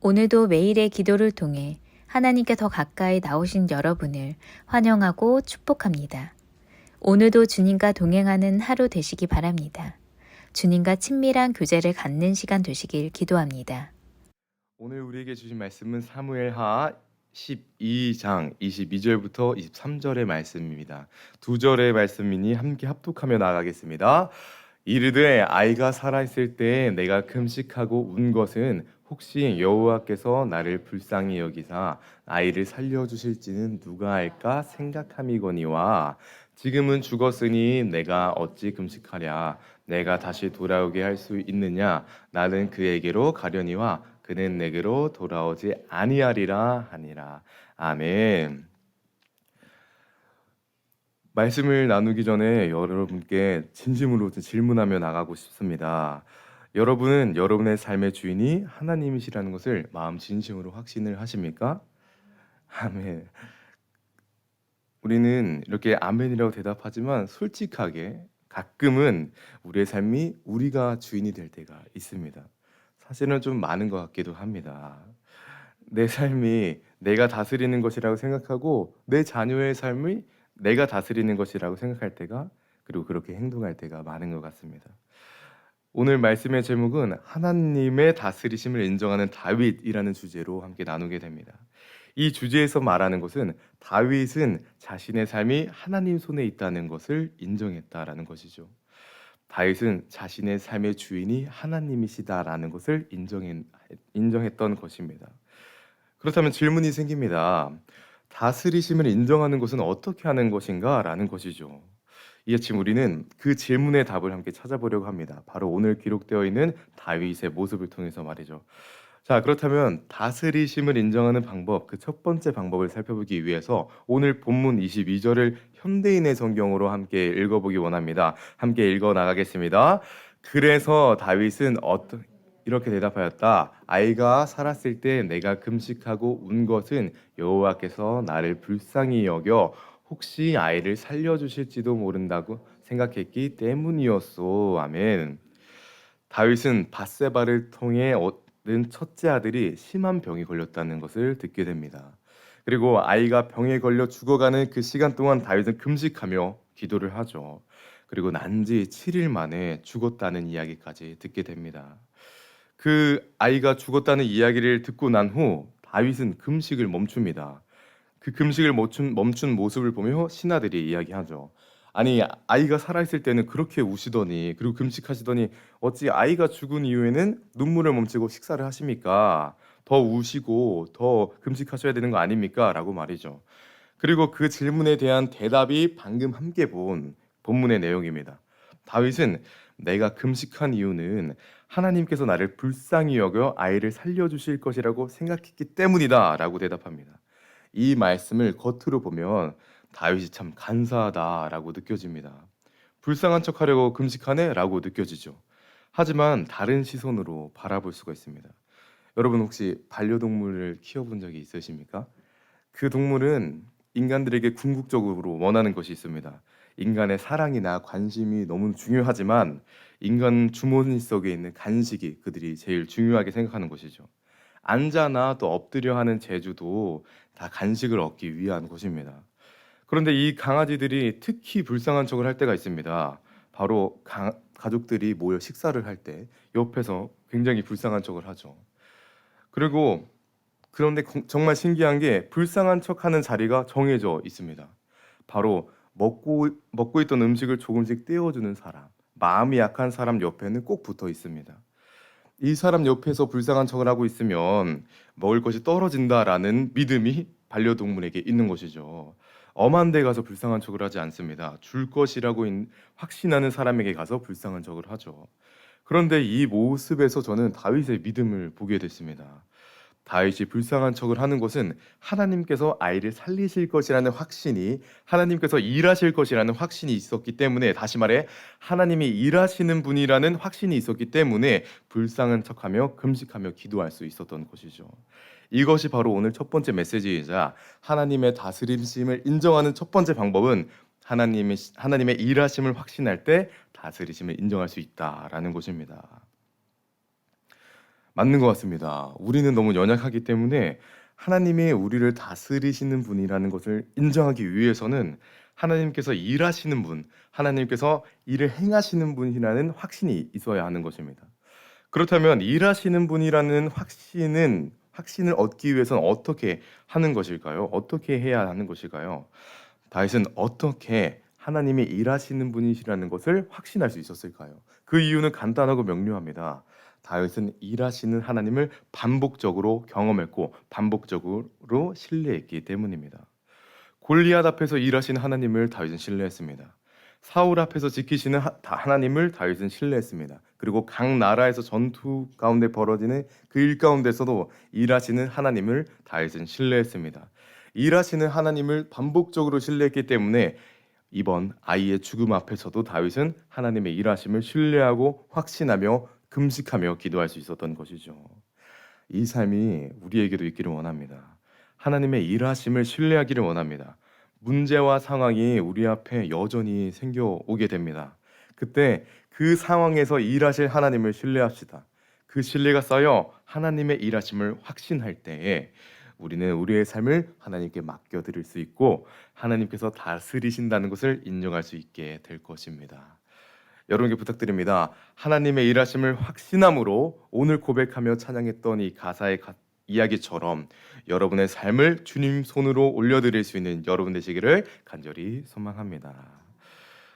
오늘도 매일의 기도를 통해 하나님께 더 가까이 나오신 여러분을 환영하고 축복합니다. 오늘도 주님과 동행하는 하루 되시기 바랍니다. 주님과 친밀한 교제를 갖는 시간 되시길 기도합니다. 오늘 우리에게 주신 말씀은 사무엘하 12장 22절부터 23절의 말씀입니다. 두 절의 말씀이니 함께 합독하며 나가겠습니다. 이르되 아이가 살아있을 때 내가 금식하고 운 것은 혹시 여호와께서 나를 불쌍히 여기사 아이를 살려주실지는 누가 알까 생각함이거니와 지금은 죽었으니 내가 어찌 금식하랴 내가 다시 돌아오게 할 수 있느냐 나는 그에게로 가려니와 그는 내게로 돌아오지 아니하리라 하니라. 아멘. 말씀을 나누기 전에 여러분께 진심으로 질문하며 나가고 싶습니다. 여러분은 여러분의 삶의 주인이 하나님이시라는 것을 마음 진심으로 확신을 하십니까? 아멘. 우리는 이렇게 아멘이라고 대답하지만 솔직하게 가끔은 우리의 삶이 우리가 주인이 될 때가 있습니다. 사실은 좀 많은 것 같기도 합니다. 내 삶이 내가 다스리는 것이라고 생각하고 내 자녀의 삶이 내가 다스리는 것이라고 생각할 때가 그리고 그렇게 행동할 때가 많은 것 같습니다. 오늘 말씀의 제목은 하나님의 다스리심을 인정하는 다윗이라는 주제로 함께 나누게 됩니다. 이 주제에서 말하는 것은 다윗은 자신의 삶이 하나님 손에 있다는 것을 인정했다라는 것이죠. 다윗은 자신의 삶의 주인이 하나님이시다라는 것을 인정했던 것입니다. 그렇다면 질문이 생깁니다. 다스리심을 인정하는 것은 어떻게 하는 것인가? 라는 것이죠. 이 아침 우리는 그 질문의 답을 함께 찾아보려고 합니다. 바로 오늘 기록되어 있는 다윗의 모습을 통해서 말이죠. 자, 그렇다면 다스리심을 인정하는 방법, 그 첫 번째 방법을 살펴보기 위해서 오늘 본문 22절을 현대인의 성경으로 함께 읽어보기 원합니다. 함께 읽어 나가겠습니다. 그래서 다윗은 이렇게 대답하였다. 아이가 살았을 때 내가 금식하고 운 것은 여호와께서 나를 불쌍히 여겨 혹시 아이를 살려주실지도 모른다고 생각했기 때문이었소. 아멘. 다윗은 밧세바를 통해 얻은 첫째 아들이 심한 병이 걸렸다는 것을 듣게 됩니다. 그리고 아이가 병에 걸려 죽어가는 그 시간 동안 다윗은 금식하며 기도를 하죠. 그리고 난지 7일 만에 죽었다는 이야기까지 듣게 됩니다. 그 아이가 죽었다는 이야기를 듣고 난 후 다윗은 금식을 멈춥니다. 그 금식을 멈춘 모습을 보며 신하들이 이야기하죠. 아니 아이가 살아있을 때는 그렇게 우시더니 그리고 금식하시더니 어찌 아이가 죽은 이후에는 눈물을 멈추고 식사를 하십니까? 더 우시고 더 금식하셔야 되는 거 아닙니까? 라고 말이죠. 그리고 그 질문에 대한 대답이 방금 함께 본 본문의 내용입니다. 다윗은 내가 금식한 이유는 하나님께서 나를 불쌍히 여겨 아이를 살려주실 것이라고 생각했기 때문이다 라고 대답합니다. 이 말씀을 겉으로 보면 다윗이 참 간사하다라고 느껴집니다. 불쌍한 척하려고 금식하네? 라고 느껴지죠. 하지만 다른 시선으로 바라볼 수가 있습니다. 여러분 혹시 반려동물을 키워본 적이 있으십니까? 그 동물은 인간들에게 궁극적으로 원하는 것이 있습니다. 인간의 사랑이나 관심이 너무 중요하지만 인간 주머니 속에 있는 간식이 그들이 제일 중요하게 생각하는 것이죠. 앉아나 또 엎드려 하는 재주도 다 간식을 얻기 위한 것입니다. 그런데 이 강아지들이 특히 불쌍한 척을 할 때가 있습니다. 바로 가족들이 모여 식사를 할 때 옆에서 굉장히 불쌍한 척을 하죠. 그리고 그런데 정말 신기한 게 불쌍한 척하는 자리가 정해져 있습니다. 바로 먹고 있던 음식을 조금씩 떼어주는 사람, 마음이 약한 사람 옆에는 꼭 붙어 있습니다. 이 사람 옆에서 불쌍한 척을 하고 있으면 먹을 것이 떨어진다라는 믿음이 반려동물에게 있는 것이죠. 엄한 데 가서 불쌍한 척을 하지 않습니다. 줄 것이라고 확신하는 사람에게 가서 불쌍한 척을 하죠. 그런데 이 모습에서 저는 다윗의 믿음을 보게 됐습니다. 다윗이 불쌍한 척을 하는 것은 하나님께서 아이를 살리실 것이라는 확신이 하나님께서 일하실 것이라는 확신이 있었기 때문에 다시 말해 하나님이 일하시는 분이라는 확신이 있었기 때문에 불쌍한 척하며 금식하며 기도할 수 있었던 것이죠. 이것이 바로 오늘 첫 번째 메시지이자 하나님의 다스리심을 인정하는 첫 번째 방법은 하나님의 일하심을 확신할 때 다스리심을 인정할 수 있다라는 것입니다. 맞는 것 같습니다. 우리는 너무 연약하기 때문에 하나님이 우리를 다스리시는 분이라는 것을 인정하기 위해서는 하나님께서 일하시는 분, 하나님께서 일을 행하시는 분이라는 확신이 있어야 하는 것입니다. 그렇다면 일하시는 분이라는 확신을 얻기 위해서는 어떻게 하는 것일까요? 어떻게 해야 하는 것일까요? 다윗은 어떻게 하나님이 일하시는 분이시라는 것을 확신할 수 있었을까요? 그 이유는 간단하고 명료합니다. 다윗은 일하시는 하나님을 반복적으로 경험했고 반복적으로 신뢰했기 때문입니다. 골리앗 앞에서 일하시는 하나님을 다윗은 신뢰했습니다. 사울 앞에서 지키시는 하나님을 다윗은 신뢰했습니다. 그리고 각 나라에서 전투 가운데 벌어지는 그 일 가운데서도 일하시는 하나님을 다윗은 신뢰했습니다. 일하시는 하나님을 반복적으로 신뢰했기 때문에 이번 아이의 죽음 앞에서도 다윗은 하나님의 일하심을 신뢰하고 확신하며 금식하며 기도할 수 있었던 것이죠. 이 삶이 우리에게도 있기를 원합니다. 하나님의 일하심을 신뢰하기를 원합니다. 문제와 상황이 우리 앞에 여전히 생겨오게 됩니다. 그때 그 상황에서 일하실 하나님을 신뢰합시다. 그 신뢰가 쌓여 하나님의 일하심을 확신할 때에 우리는 우리의 삶을 하나님께 맡겨드릴 수 있고 하나님께서 다스리신다는 것을 인정할 수 있게 될 것입니다. 여러분께 부탁드립니다. 하나님의 일하심을 확신함으로 오늘 고백하며 찬양했던 이 가사의 이야기처럼 여러분의 삶을 주님 손으로 올려드릴 수 있는 여러분 되시기를 간절히 소망합니다.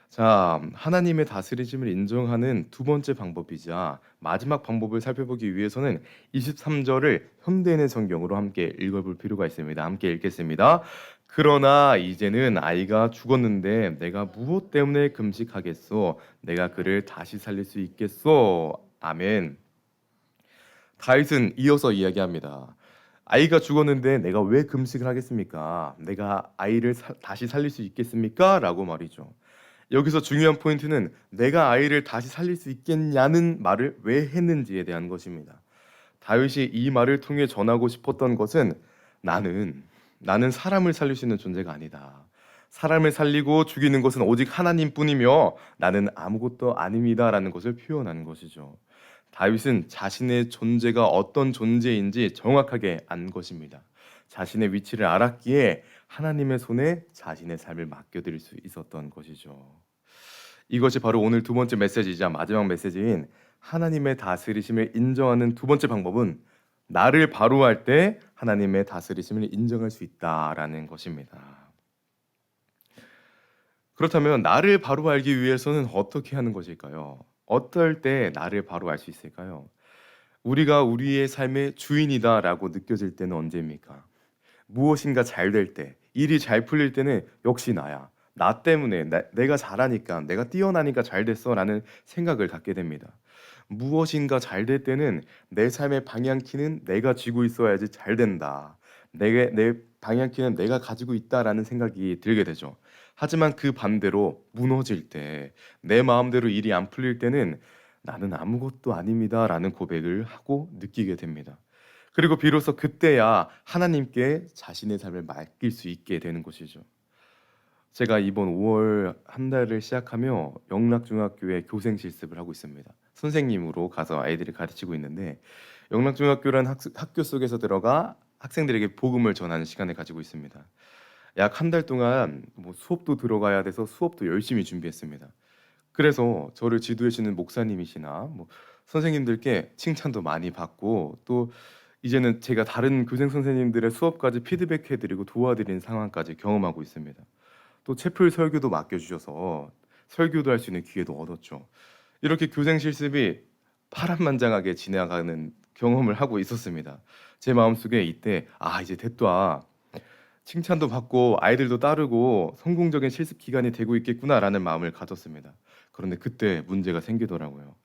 자, 하나님의 다스리심을 인정하는 두 번째 방법이자 마지막 방법을 살펴보기 위해서는 23절을 현대인의 성경으로 함께 읽어볼 필요가 있습니다. 함께 읽겠습니다. 그러나 이제는 아이가 죽었는데 내가 무엇 때문에 금식하겠소? 내가 그를 다시 살릴 수 있겠소? 아멘. 다윗은 이어서 이야기합니다. 아이가 죽었는데 내가 왜 금식을 하겠습니까? 내가 아이를 다시 살릴 수 있겠습니까? 라고 말이죠. 여기서 중요한 포인트는 내가 아이를 다시 살릴 수 있겠냐는 말을 왜 했는지에 대한 것입니다. 다윗이 이 말을 통해 전하고 싶었던 것은 나는 사람을 살릴 수 있는 존재가 아니다. 사람을 살리고 죽이는 것은 오직 하나님뿐이며 나는 아무것도 아닙니다라는 것을 표현하는 것이죠. 다윗은 자신의 존재가 어떤 존재인지 정확하게 안 것입니다. 자신의 위치를 알았기에 하나님의 손에 자신의 삶을 맡겨드릴 수 있었던 것이죠. 이것이 바로 오늘 두 번째 메시지이자 마지막 메시지인 하나님의 다스리심을 인정하는 두 번째 방법은 나를 바로 할 때 하나님의 다스리심을 인정할 수 있다라는 것입니다. 그렇다면 나를 바로 알기 위해서는 어떻게 하는 것일까요? 어떨 때 나를 바로 알 수 있을까요? 우리가 우리의 삶의 주인이다라고 느껴질 때는 언제입니까? 무엇인가 잘 될 때, 일이 잘 풀릴 때는 역시 나야. 나 때문에 내가 잘하니까, 내가 뛰어나니까 잘 됐어라는 생각을 갖게 됩니다. 무엇인가 잘 될 때는 내 삶의 방향키는 내가 쥐고 있어야지 잘 된다. 내 방향키는 내가 가지고 있다라는 생각이 들게 되죠. 하지만 그 반대로 무너질 때, 내 마음대로 일이 안 풀릴 때는 나는 아무것도 아닙니다라는 고백을 하고 느끼게 됩니다. 그리고 비로소 그때야 하나님께 자신의 삶을 맡길 수 있게 되는 것이죠. 제가 이번 5월 한 달을 시작하며 영락중학교에 교생 실습을 하고 있습니다. 선생님으로 가서 아이들을 가르치고 있는데 영락중학교라는 학교 속에서 들어가 학생들에게 복음을 전하는 시간을 가지고 있습니다. 약 한 달 동안 수업도 들어가야 돼서 수업도 열심히 준비했습니다. 그래서 저를 지도해 주는 목사님이시나 선생님들께 칭찬도 많이 받고 또 이제는 제가 다른 교생 선생님들의 수업까지 피드백해드리고 도와드리는 상황까지 경험하고 있습니다. 또 채플 설교도 맡겨주셔서 설교도 할 수 있는 기회도 얻었죠. 이렇게 교생 실습이 파란만장하게 지나가는 경험을 하고 있었습니다. 제 마음속에 이때 이제 됐다. 칭찬도 받고 아이들도 따르고 성공적인 실습 기간이 되고 있겠구나라는 마음을 가졌습니다. 그런데 그때 문제가 생기더라고요.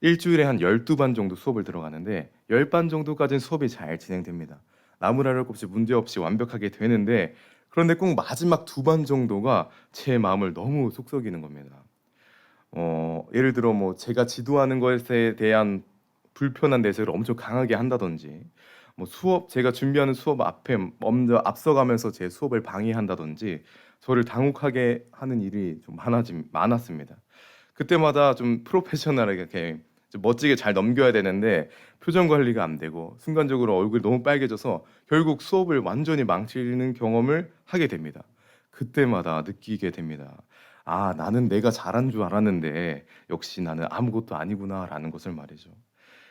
일주일에 한 12반 정도 수업을 들어가는데 10반 정도까지는 수업이 잘 진행됩니다. 나무랄 것 없이 문제없이 완벽하게 되는데 그런데 꼭 마지막 2반 정도가 제 마음을 너무 속썩이는 겁니다. 예를 들어 제가 지도하는 것에 대한 불편한 내색을 엄청 강하게 한다든지 제가 준비하는 수업 앞에 먼저 앞서가면서 제 수업을 방해한다든지 저를 당혹하게 하는 일이 좀 많았습니다. 그때마다 좀 프로페셔널하게 좀 멋지게 잘 넘겨야 되는데 표정 관리가 안 되고 순간적으로 얼굴이 너무 빨개져서 결국 수업을 완전히 망치는 경험을 하게 됩니다. 그때마다 느끼게 됩니다. 아, 나는 내가 잘한 줄 알았는데 역시 나는 아무것도 아니구나라는 것을 말이죠.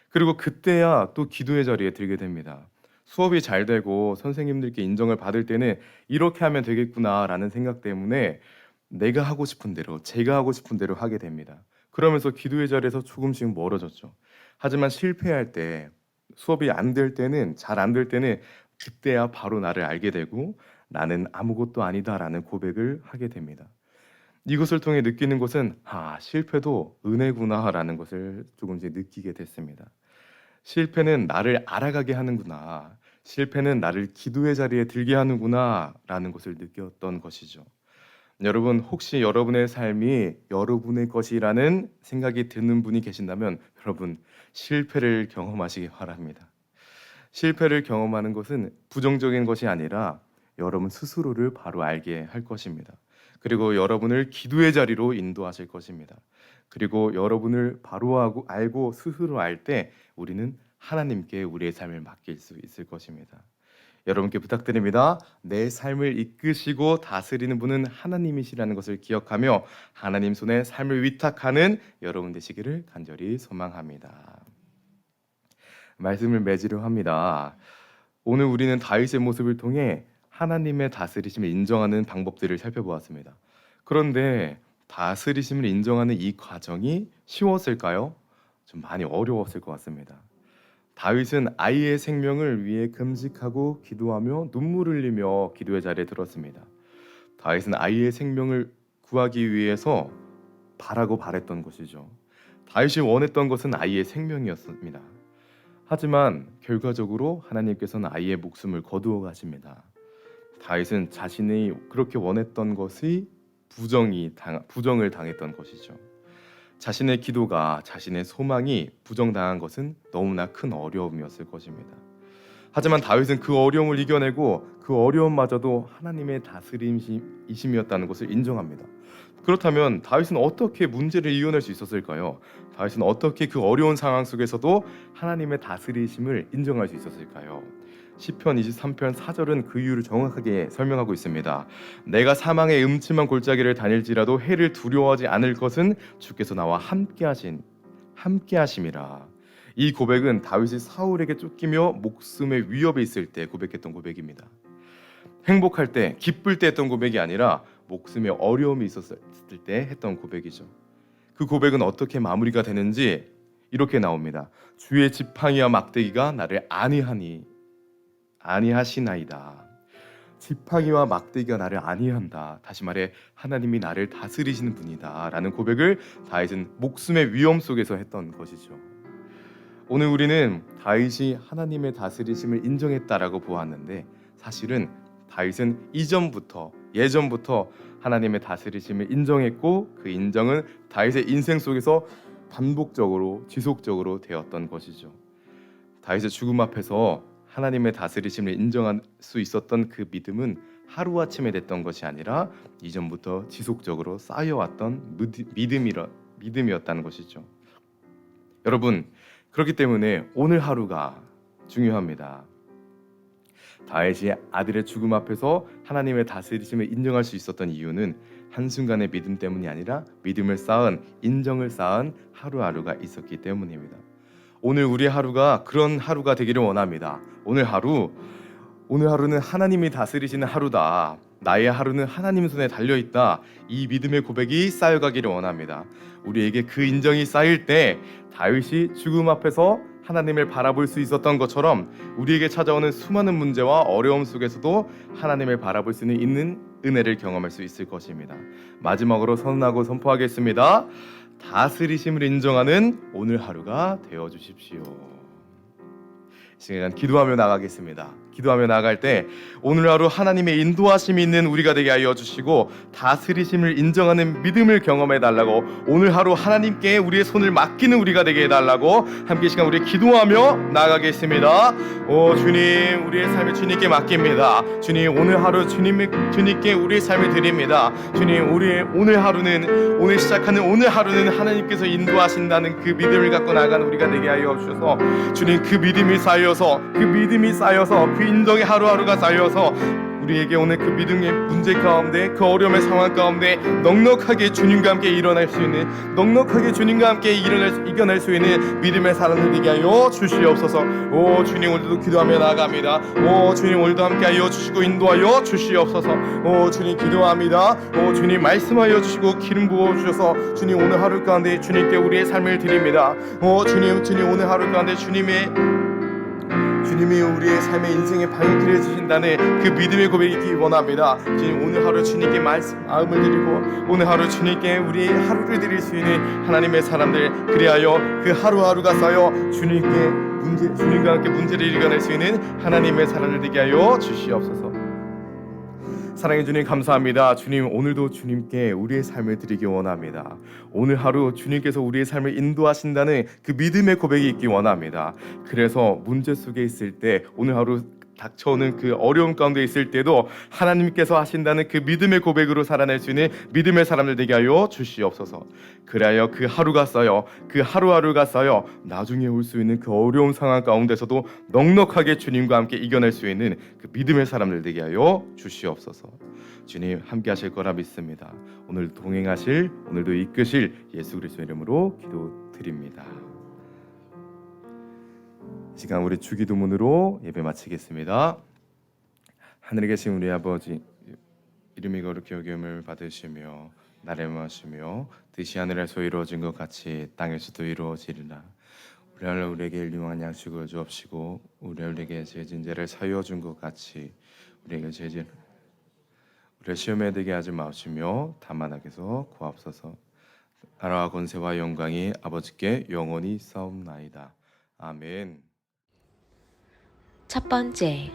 그리고 그때야 또 기도의 자리에 들게 됩니다. 수업이 잘 되고 선생님들께 인정을 받을 때는 이렇게 하면 되겠구나라는 생각 때문에 내가 하고 싶은 대로, 제가 하고 싶은 대로 하게 됩니다. 그러면서 기도의 자리에서 조금씩 멀어졌죠. 하지만 실패할 때, 수업이 안 될 때는, 잘 안 될 때는 그때야 바로 나를 알게 되고 나는 아무것도 아니다라는 고백을 하게 됩니다. 이것을 통해 느끼는 것은 실패도 은혜구나라는 것을 조금씩 느끼게 됐습니다. 실패는 나를 알아가게 하는구나. 실패는 나를 기도의 자리에 들게 하는구나라는 것을 느꼈던 것이죠. 여러분, 혹시 여러분의 삶이 여러분의 것이라는 생각이 드는 분이 계신다면 여러분, 실패를 경험하시기 바랍니다. 실패를 경험하는 것은 부정적인 것이 아니라 여러분 스스로를 바로 알게 할 것입니다. 그리고 여러분을 기도의 자리로 인도하실 것입니다. 그리고 여러분을 바로 알고 스스로 알 때 우리는 하나님께 우리의 삶을 맡길 수 있을 것입니다. 여러분께 부탁드립니다. 내 삶을 이끄시고 다스리는 분은 하나님이시라는 것을 기억하며 하나님 손에 삶을 위탁하는 여러분 되시기를 간절히 소망합니다. 말씀을 맺으려 합니다. 오늘 우리는 다윗의 모습을 통해 하나님의 다스리심을 인정하는 방법들을 살펴보았습니다. 그런데 다스리심을 인정하는 이 과정이 쉬웠을까요? 좀 많이 어려웠을 것 같습니다. 다윗은 아이의 생명을 위해 금식하고 기도하며 눈물을 흘리며 기도의 자리에 들었습니다. 다윗은 아이의 생명을 구하기 위해서 바랬던 것이죠. 다윗이 원했던 것은 아이의 생명이었습니다. 하지만 결과적으로 하나님께서는 아이의 목숨을 거두어 가십니다. 다윗은 자신이 그렇게 원했던 것이 부정을 당했던 것이죠. 자신의 기도가, 자신의 소망이 부정당한 것은 너무나 큰 어려움이었을 것입니다. 하지만 다윗은 그 어려움을 이겨내고 그 어려움마저도 하나님의 다스림이심이었다는 것을 인정합니다. 그렇다면 다윗은 어떻게 문제를 이겨낼 수 있었을까요? 다윗은 어떻게 그 어려운 상황 속에서도 하나님의 다스리심을 인정할 수 있었을까요? 시편 23편 4절은 그 이유를 정확하게 설명하고 있습니다. 내가 사망의 음침한 골짜기를 다닐지라도 해를 두려워하지 않을 것은 주께서 나와 함께하심이라. 이 고백은 다윗이 사울에게 쫓기며 목숨의 위협에 있을 때 고백했던 고백입니다. 행복할 때, 기쁠 때 했던 고백이 아니라 목숨의 어려움이 있었을 때 했던 고백이죠. 그 고백은 어떻게 마무리가 되는지 이렇게 나옵니다. 주의 지팡이와 막대기가 나를 아니하시나이다. 지팡이와 막대기가 나를 아니한다. 다시 말해 하나님이 나를 다스리시는 분이다 라는 고백을 다윗은 목숨의 위험 속에서 했던 것이죠. 오늘 우리는 다윗이 하나님의 다스리심을 인정했다라고 보았는데 사실은 다윗은 예전부터 하나님의 다스리심을 인정했고 그 인정은 다윗의 인생 속에서 반복적으로 지속적으로 되었던 것이죠. 다윗의 죽음 앞에서 하나님의 다스리심을 인정할 수 있었던 그 믿음은 하루아침에 됐던 것이 아니라 이전부터 지속적으로 쌓여왔던 믿음이었다는 것이죠. 여러분, 그렇기 때문에 오늘 하루가 중요합니다. 다윗이 아들의 죽음 앞에서 하나님의 다스리심을 인정할 수 있었던 이유는 한순간의 믿음 때문이 아니라 인정을 쌓은 하루하루가 있었기 때문입니다. 오늘 우리의 하루가 그런 하루가 되기를 원합니다. 오늘 하루는 하나님이 다스리시는 하루다. 나의 하루는 하나님 손에 달려있다. 이 믿음의 고백이 쌓여가기를 원합니다. 우리에게 그 인정이 쌓일 때 다윗이 죽음 앞에서 하나님을 바라볼 수 있었던 것처럼 우리에게 찾아오는 수많은 문제와 어려움 속에서도 하나님을 바라볼 수 있는 은혜를 경험할 수 있을 것입니다. 마지막으로 선언하고 선포하겠습니다. 다스리심을 인정하는 오늘 하루가 되어주십시오. 이 시간 기도하며 나가겠습니다. 기도하며 나아갈 때 오늘 하루 하나님의 인도하심이 있는 우리가 되게 하여 주시고 다스리심을 인정하는 믿음을 경험해 달라고, 오늘 하루 하나님께 우리의 손을 맡기는 우리가 되게 해달라고 함께 시간 우리 기도하며 나아가겠습니다. 오 주님, 우리의 삶을 주님께 맡깁니다. 주님, 오늘 하루 주님께 우리의 삶을 드립니다. 주님, 우리의 오늘 시작하는 오늘 하루는 하나님께서 인도하신다는 그 믿음을 갖고 나아가는 우리가 되게 하여 주셔서 주님, 그 믿음이 쌓여서 그 인정의 하루하루가 쌓여서 우리에게 오늘 그 믿음의 문제 가운데, 그 어려움의 상황 가운데 넉넉하게 주님과 함께 일어날 수 있는, 넉넉하게 주님과 함께 이겨낼 수 있는 믿음의 사람들 되게 하여 주시옵소서. 오 주님, 오늘도 기도하며 나아갑니다. 오 주님, 오늘도 함께 하여 주시고 인도하여 주시옵소서. 오 주님, 기도합니다. 오 주님, 말씀하여 주시고 기름 부어 주셔서 주님, 오늘 하루 가운데 주님께 우리의 삶을 드립니다. 오 주님, 오늘 하루 가운데 주님이 우리의 삶의 인생의 방향키를 해주신다는 그 믿음의 고백이 있기 원합니다. 주님, 오늘 하루 주님께 마음을 드리고 오늘 하루 주님께 우리의 하루를 드릴 수 있는 하나님의 사람들, 그리하여 그 하루하루가 쌓여 주님과 함께 문제를 이겨낼 수 있는 하나님의 사람들 되게 하여 주시옵소서. 사랑해 주님, 감사합니다. 주님, 오늘도 주님께 우리의 삶을 드리기 원합니다. 오늘 하루 주님께서 우리의 삶을 인도하신다는 그 믿음의 고백이 있기 원합니다. 그래서 문제 속에 있을 때, 오늘 하루 닥쳐오는 그 어려움 가운데 있을 때도 하나님께서 하신다는 그 믿음의 고백으로 살아낼 수 있는 믿음의 사람들 되게 하여 주시옵소서. 그래야 그 하루가 쌓여, 그 하루하루가 쌓여 나중에 올 수 있는 그 어려운 상황 가운데서도 넉넉하게 주님과 함께 이겨낼 수 있는 그 믿음의 사람들 되게 하여 주시옵소서. 주님, 함께 하실 거라 믿습니다. 오늘 동행하실, 오늘도 이끄실 예수 그리스도의 이름으로 기도드립니다. 이 시간 우리 주기도문으로 예배 마치겠습니다. 하늘에 계신 우리 아버지, 이름이 거룩히 여김을 받으시며 나라의 마시며 뜻이 하늘에서 이루어진 것 같이 땅에서도 이루어지리라. 우리에게 일용할 양식을 주옵시고 우리에게 죄진 죄를 사하여 준 것 같이 우리에게 우리 시험에 들게 하지 마시며 다만 악에서 구하옵소서. 나라와 권세와 영광이 아버지께 영원히 있사옵나이다. 아멘. 첫 번째,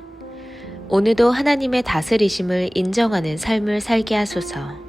오늘도 하나님의 다스리심을 인정하는 삶을 살게 하소서.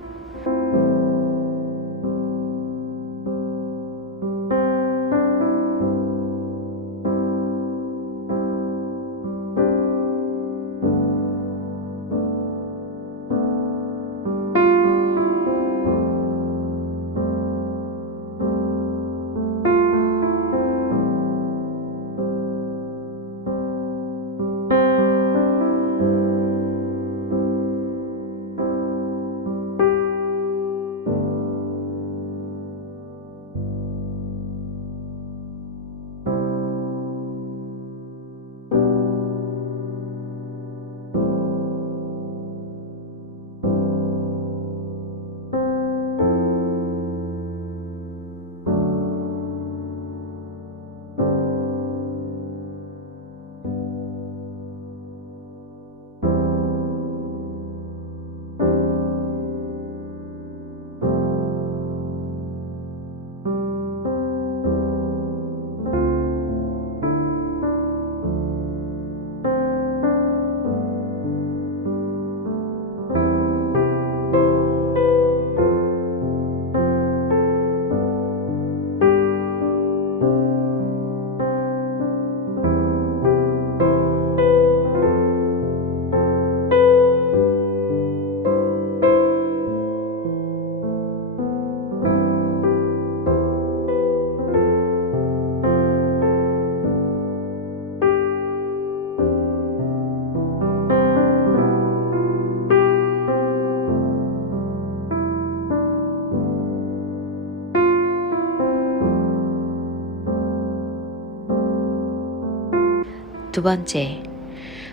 두 번째,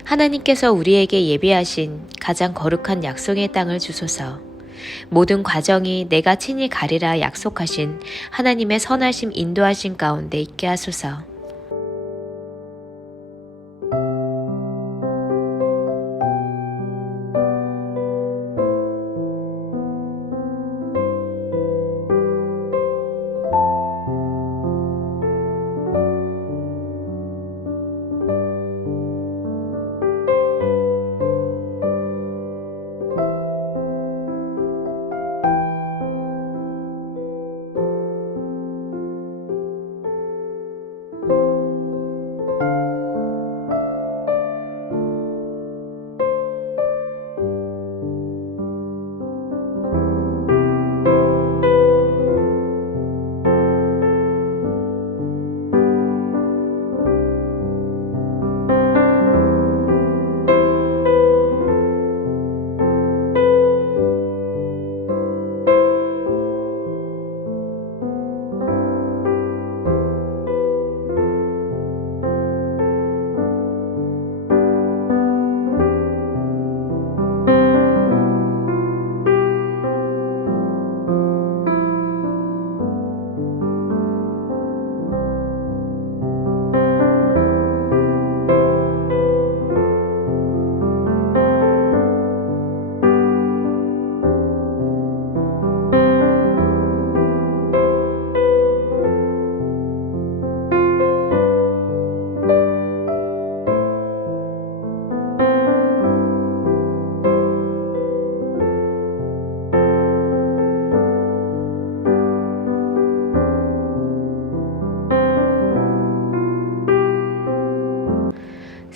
하나님께서 우리에게 예비하신 가장 거룩한 약속의 땅을 주소서. 모든 과정이 내가 친히 가리라 약속하신 하나님의 선하심 인도하신 가운데 있게 하소서.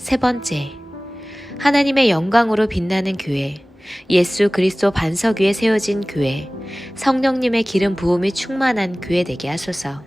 세 번째, 하나님의 영광으로 빛나는 교회, 예수 그리스도 반석 위에 세워진 교회, 성령님의 기름 부음이 충만한 교회 되게 하소서.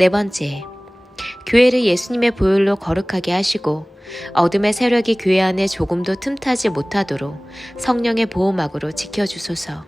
네 번째, 교회를 예수님의 보혈로 거룩하게 하시고 어둠의 세력이 교회 안에 조금도 틈타지 못하도록 성령의 보호막으로 지켜주소서.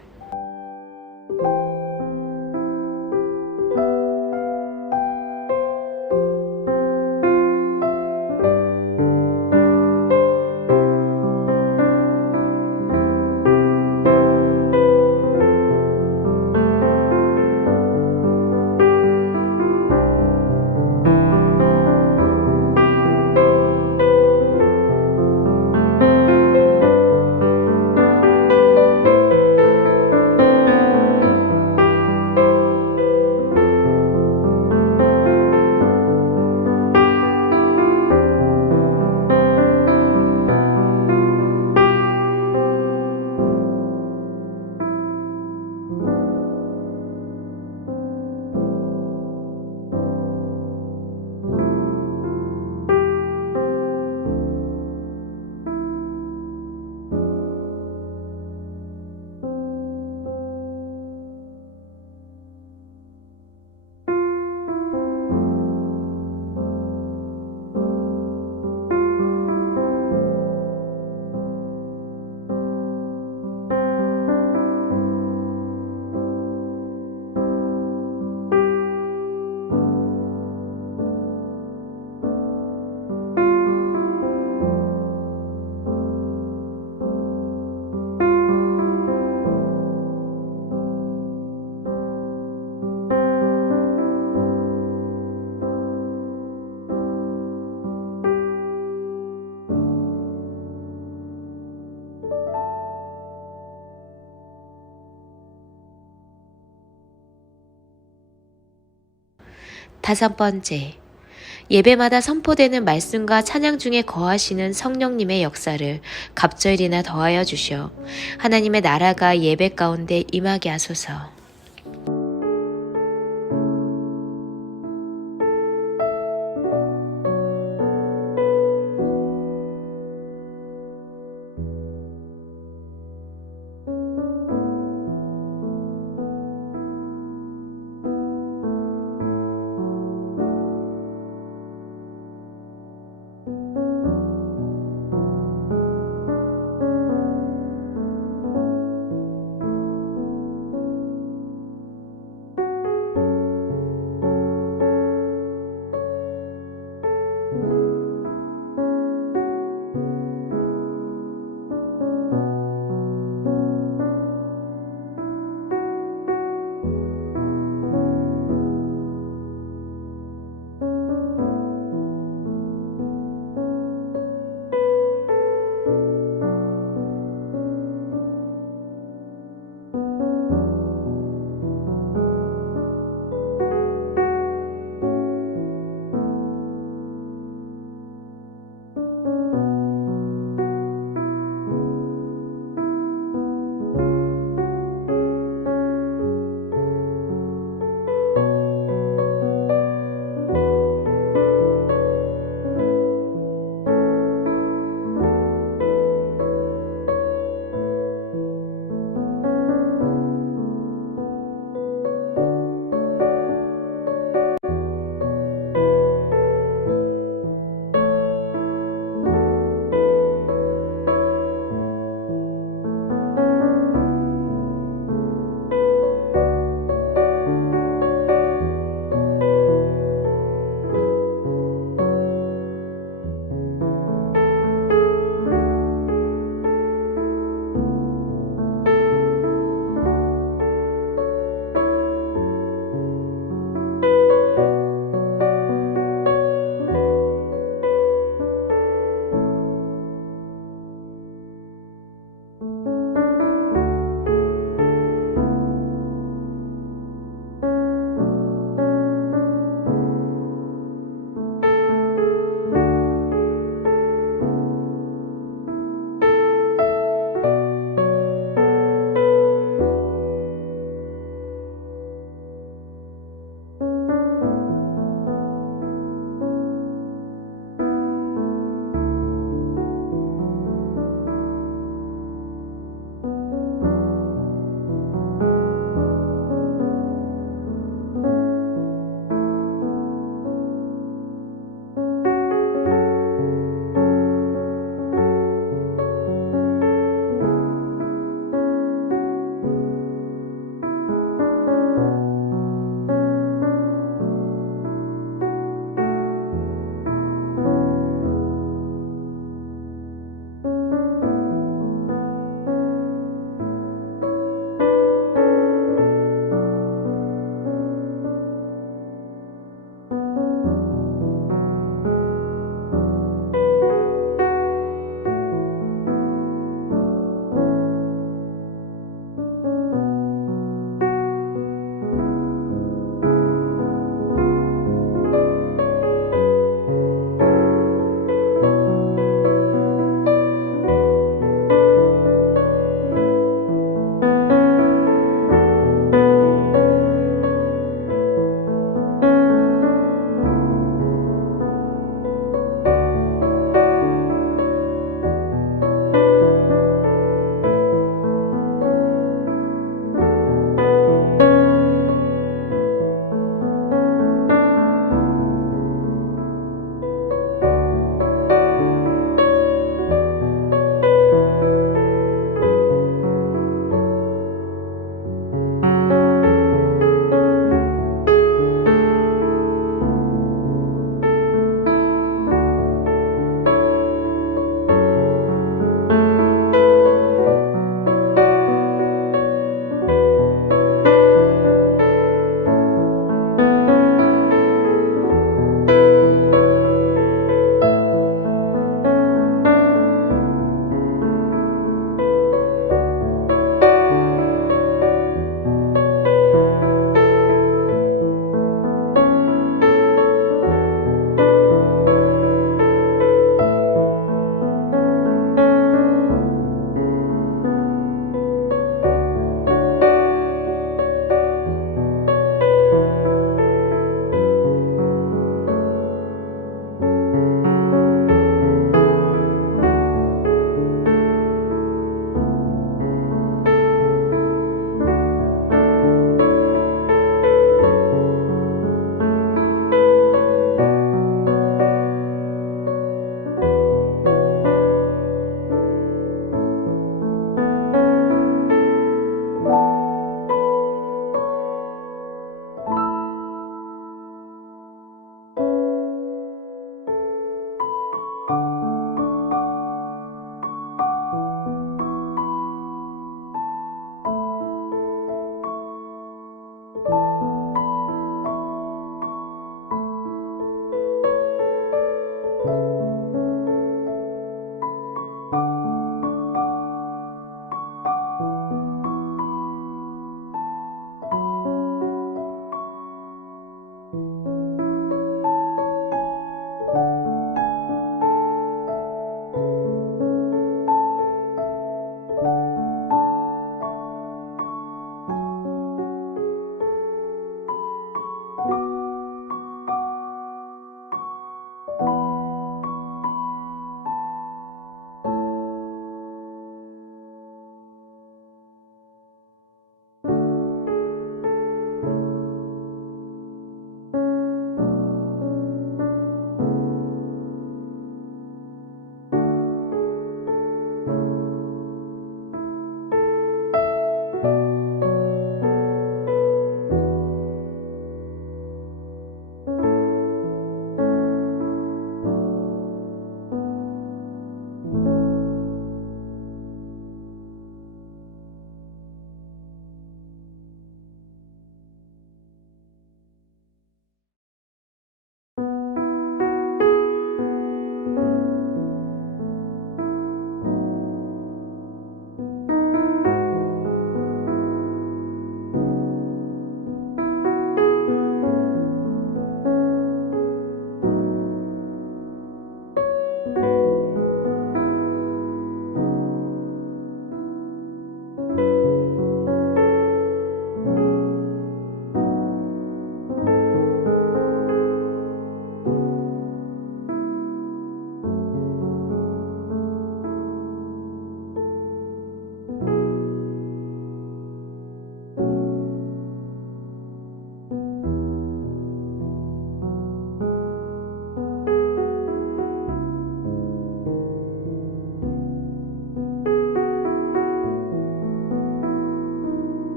다섯 번째, 예배마다 선포되는 말씀과 찬양 중에 거하시는 성령님의 역사를 갑절이나 더하여 주시어 하나님의 나라가 예배 가운데 임하게 하소서.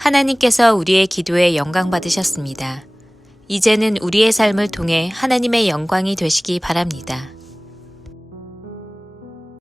하나님께서 우리의 기도에 영광 받으셨습니다. 이제는 우리의 삶을 통해 하나님의 영광이 되시기 바랍니다.